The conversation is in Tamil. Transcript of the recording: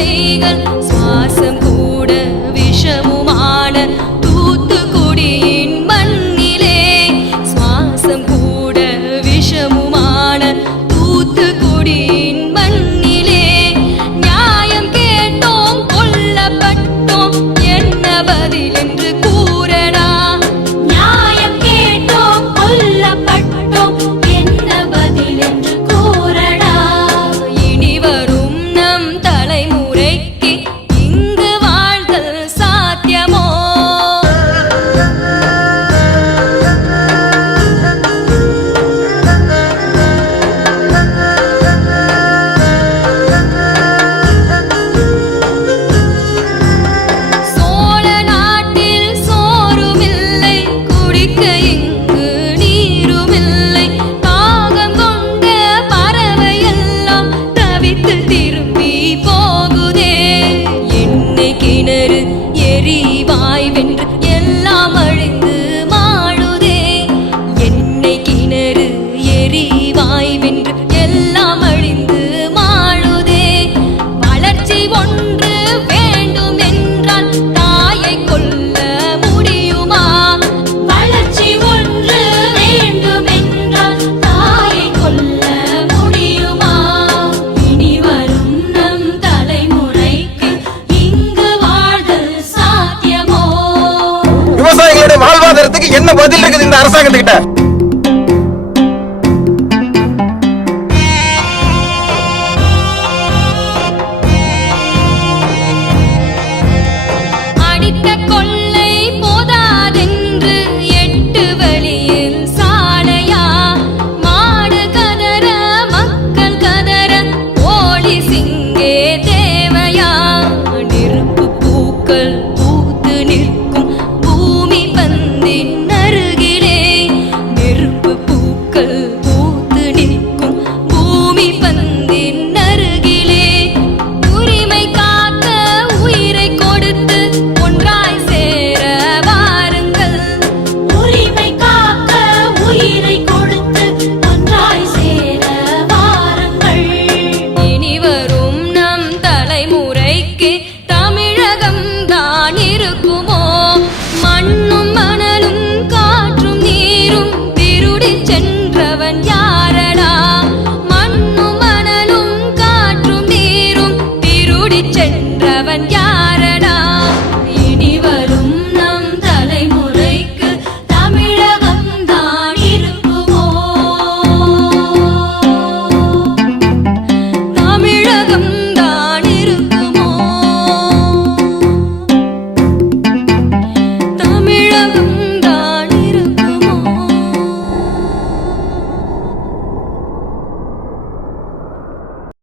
பிள்ளைகள் சுவாசம் என்ன பதில் இருக்குது இந்த அரசாங்கத்துக்கிட்ட